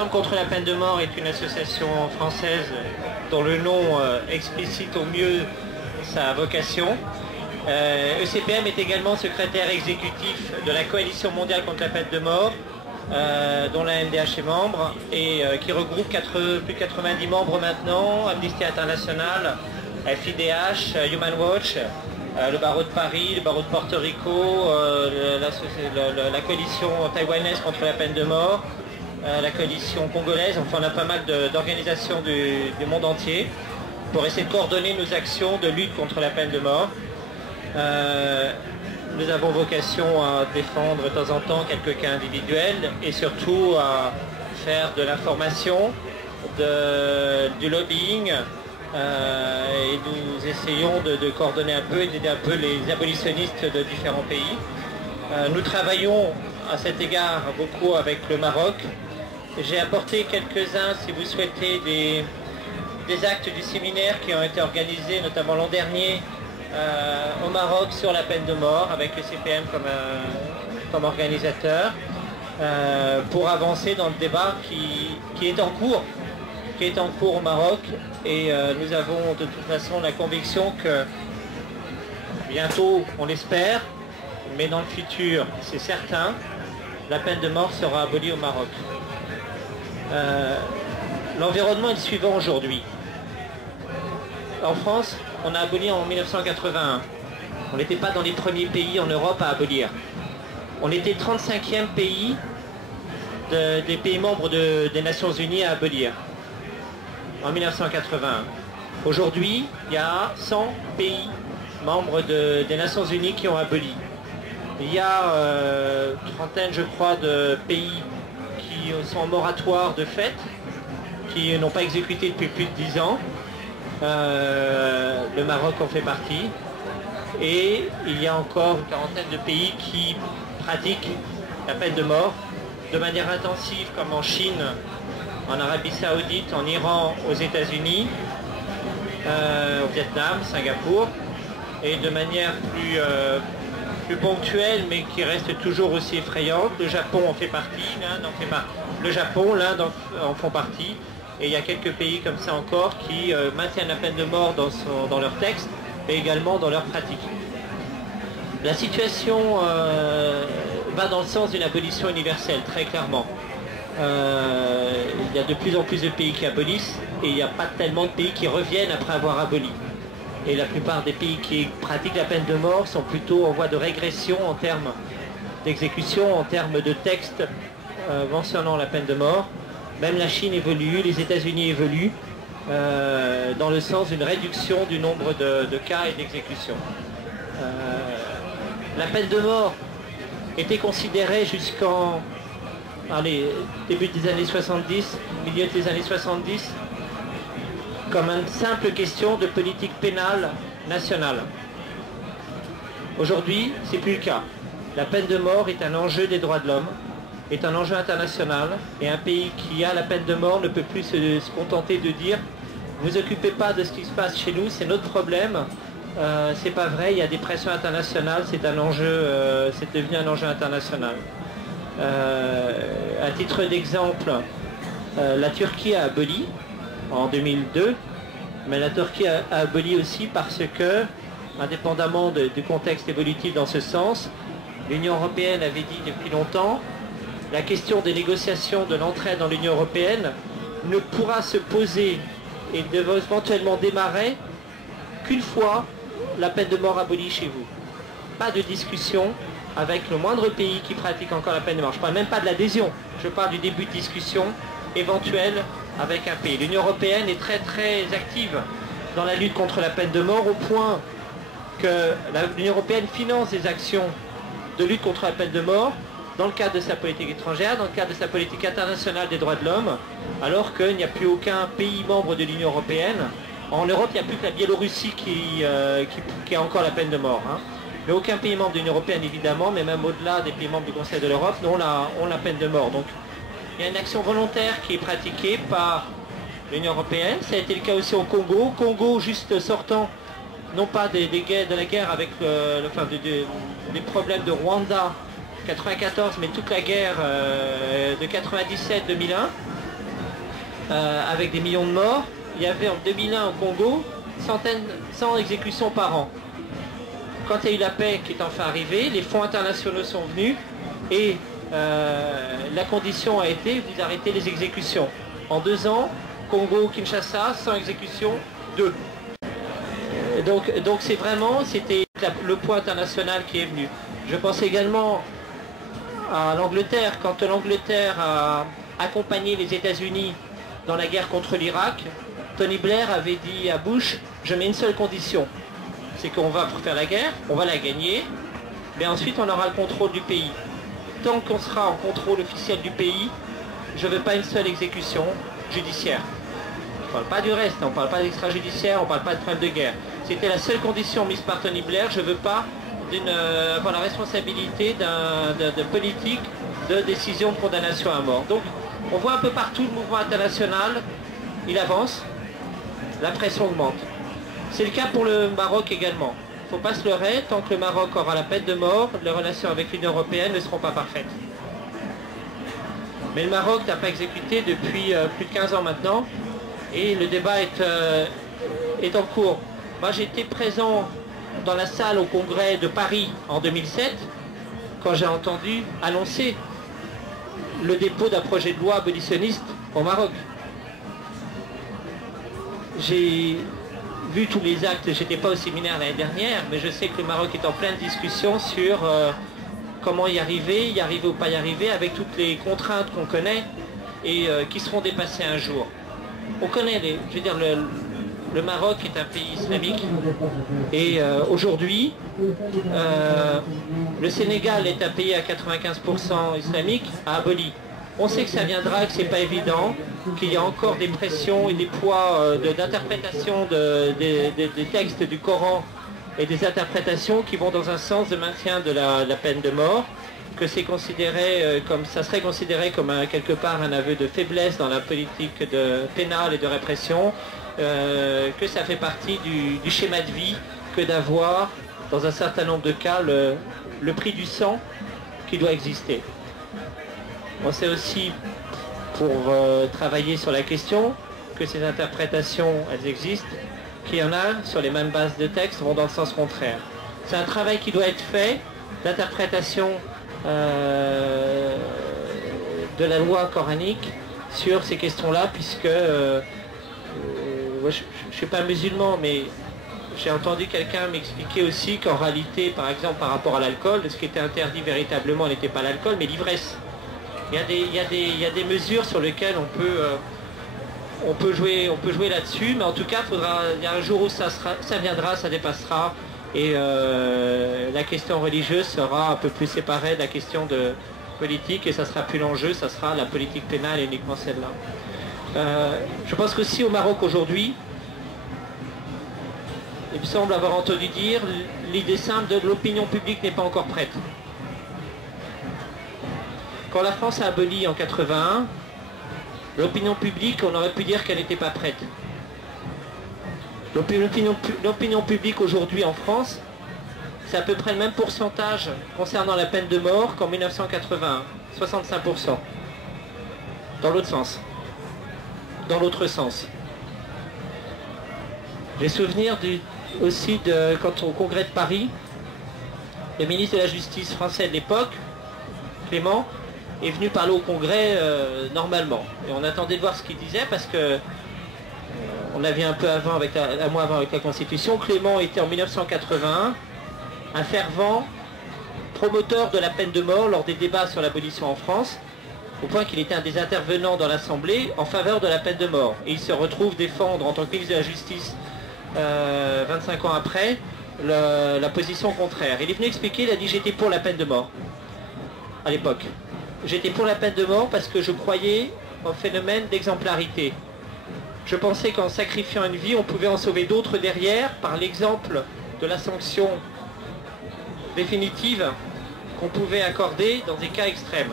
Ensemble contre la peine de mort est une association française dont le nom explicite au mieux sa vocation. ECPM est également secrétaire exécutif de la Coalition mondiale contre la peine de mort, dont la MDH est membre, et qui regroupe plus de 90 membres maintenant, Amnesty International, FIDH, Human Watch, le barreau de Paris, le barreau de Porto Rico, la coalition taïwanaise contre la peine de mort, la coalition congolaise. Enfin, on a pas mal d'organisations du monde entier pour essayer de coordonner nos actions de lutte contre la peine de mort. Nous avons vocation à défendre de temps en temps quelques cas individuels et surtout à faire de l'information, du lobbying, et nous essayons de coordonner un peu et d'aider un peu les abolitionnistes de différents pays. Nous travaillons à cet égard beaucoup avec le Maroc. J'ai apporté quelques-uns, si vous souhaitez, des actes du séminaire qui ont été organisés notamment l'an dernier au Maroc sur la peine de mort avec le CPM comme organisateur, pour avancer dans le débat qui est en cours au Maroc, et nous avons de toute façon la conviction que bientôt, on l'espère, mais dans le futur c'est certain, la peine de mort sera abolie au Maroc. L'environnement est le suivant aujourd'hui. En France, on a aboli en 1981. On n'était pas dans les premiers pays en Europe à abolir. On était 35e pays des pays membres des Nations Unies à abolir en 1981. Aujourd'hui, il y a 100 pays membres des Nations Unies qui ont aboli. Il y a une trentaine, je crois, de pays qui sont en moratoire de fait, qui n'ont pas exécuté depuis plus de 10 ans. Le Maroc en fait partie. Et il y a encore une quarantaine de pays qui pratiquent la peine de mort de manière intensive, comme en Chine, en Arabie Saoudite, en Iran, aux États-Unis, au Vietnam, Singapour, et de manière plus ponctuelle, mais qui reste toujours aussi effrayante. Le Japon en fait partie, l'Inde en fait partie. Le Japon, l'Inde en font partie. Et il y a quelques pays comme ça encore qui maintiennent la peine de mort dans leur texte, et également dans leur pratique. La situation va dans le sens d'une abolition universelle, très clairement. Il y a de plus en plus de pays qui abolissent, et il n'y a pas tellement de pays qui reviennent après avoir aboli. Et la plupart des pays qui pratiquent la peine de mort sont plutôt en voie de régression en termes d'exécution, en termes de textes mentionnant la peine de mort. Même la Chine évolue, les États-Unis évoluent dans le sens d'une réduction du nombre de cas et d'exécutions. La peine de mort était considérée jusqu'en début des années 70, milieu des années 70, comme une simple question de politique pénale nationale. Aujourd'hui, c'est plus le cas. La peine de mort est un enjeu des droits de l'homme, est un enjeu international, et un pays qui a la peine de mort ne peut plus se contenter de dire « vous occupez pas de ce qui se passe chez nous, c'est notre problème ». C'est pas vrai, il y a des pressions internationales, c'est devenu un enjeu international. À titre d'exemple, la Turquie a aboli en 2002, mais la Turquie a aboli aussi parce que, indépendamment du contexte évolutif dans ce sens, l'Union européenne avait dit depuis longtemps la question des négociations de l'entrée dans l'Union européenne ne pourra se poser et éventuellement démarrer qu'une fois la peine de mort abolie chez vous. Pas de discussion avec le moindre pays qui pratique encore la peine de mort. Je ne parle même pas de l'adhésion, je parle du début de discussion éventuelle avec un pays. L'Union européenne est très très active dans la lutte contre la peine de mort, au point que l'Union européenne finance des actions de lutte contre la peine de mort dans le cadre de sa politique étrangère, dans le cadre de sa politique internationale des droits de l'homme, alors qu'il n'y a plus aucun pays membre de l'Union européenne. En Europe, il n'y a plus que la Biélorussie qui a encore la peine de mort. Mais aucun pays membre de l'Union européenne, évidemment, mais même au-delà des pays membres du Conseil de l'Europe, ont la peine de mort. Donc, il y a une action volontaire qui est pratiquée par l'Union européenne. Ça a été le cas aussi au Congo. Congo, juste sortant, non pas de la guerre avec des problèmes de Rwanda 94, mais toute la guerre de 97-2001. avec des millions de morts. Il y avait en 2001 au Congo 100 exécutions par an. Quand il y a eu la paix qui est enfin arrivée, les fonds internationaux sont venus et la condition a été vous arrêtez les exécutions. En 2 ans, Congo, Kinshasa, 100 exécutions, 2. Donc c'est vraiment, c'était le point international qui est venu. Je pense également à l'Angleterre, quand l'Angleterre a accompagné les États-Unis dans la guerre contre l'Irak, Tony Blair avait dit à Bush, je mets une seule condition, c'est qu'on va faire la guerre, on va la gagner, mais ensuite on aura le contrôle du pays. Tant qu'on sera en contrôle officiel du pays, je ne veux pas une seule exécution judiciaire. On ne parle pas du reste, on ne parle pas d'extrajudiciaire, on ne parle pas de problème de guerre. C'était la seule condition mise par Tony Blair, je ne veux pas avoir la responsabilité de politique de décision de condamnation à mort. Donc on voit un peu partout le mouvement international, il avance, la pression augmente. C'est le cas pour le Maroc également. Il ne faut pas se leurrer, tant que le Maroc aura la peine de mort, les relations avec l'Union européenne ne seront pas parfaites. Mais le Maroc n'a pas exécuté depuis plus de 15 ans maintenant, et le débat est en cours. Moi j'étais présent dans la salle au congrès de Paris en 2007, quand j'ai entendu annoncer le dépôt d'un projet de loi abolitionniste au Maroc. J'ai vu tous les actes, j'étais pas au séminaire l'année dernière, mais je sais que le Maroc est en pleine discussion sur comment y arriver ou pas y arriver, avec toutes les contraintes qu'on connaît et qui seront dépassées un jour. On connaît, je veux dire, le Maroc est un pays islamique et aujourd'hui, le Sénégal est un pays à 95% islamique, a aboli. On sait que ça viendra, que c'est pas évident, qu'il y a encore des pressions et des poids d'interprétation des textes du Coran et des interprétations qui vont dans un sens de maintien de la peine de mort, que c'est considéré ça serait considéré comme quelque part un aveu de faiblesse dans la politique pénale et de répression, que ça fait partie du schéma de vie que d'avoir dans un certain nombre de cas le prix du sang qui doit exister. On sait aussi, pour travailler sur la question, que ces interprétations, elles existent, qu'il y en a, sur les mêmes bases de texte, vont dans le sens contraire. C'est un travail qui doit être fait, d'interprétation de la loi coranique sur ces questions-là, puisque moi, je ne suis pas musulman, mais j'ai entendu quelqu'un m'expliquer aussi qu'en réalité, par exemple, par rapport à l'alcool, ce qui était interdit véritablement n'était pas l'alcool, mais l'ivresse. Il y a des mesures sur lesquelles on peut jouer là-dessus, mais en tout cas, il y a un jour où ça viendra, ça dépassera, et la question religieuse sera un peu plus séparée de la question de politique, et ça sera plus l'enjeu, ça sera la politique pénale et uniquement celle-là. Je pense qu'aussi au Maroc aujourd'hui, il me semble avoir entendu dire, l'idée simple de l'opinion publique n'est pas encore prête. Quand la France a aboli en 81, l'opinion publique, on aurait pu dire qu'elle n'était pas prête. L'opinion publique aujourd'hui en France, c'est à peu près le même pourcentage concernant la peine de mort qu'en 1981, 65%. Dans l'autre sens. Dans l'autre sens. J'ai souvenir aussi quand au congrès de Paris, le ministre de la Justice français de l'époque, Clément, est venu parler au congrès normalement. Et on attendait de voir ce qu'il disait parce que on a vu un peu avant, un mois avant avec la Constitution, Clément était en 1981 un fervent promoteur de la peine de mort lors des débats sur l'abolition en France, au point qu'il était un des intervenants dans l'Assemblée en faveur de la peine de mort. Et il se retrouve défendre en tant que ministre de la Justice 25 ans après la position contraire. Il est venu expliquer, il a dit j'étais pour la peine de mort à l'époque. J'étais pour la peine de mort parce que je croyais au phénomène d'exemplarité. Je pensais qu'en sacrifiant une vie, on pouvait en sauver d'autres derrière par l'exemple de la sanction définitive qu'on pouvait accorder dans des cas extrêmes.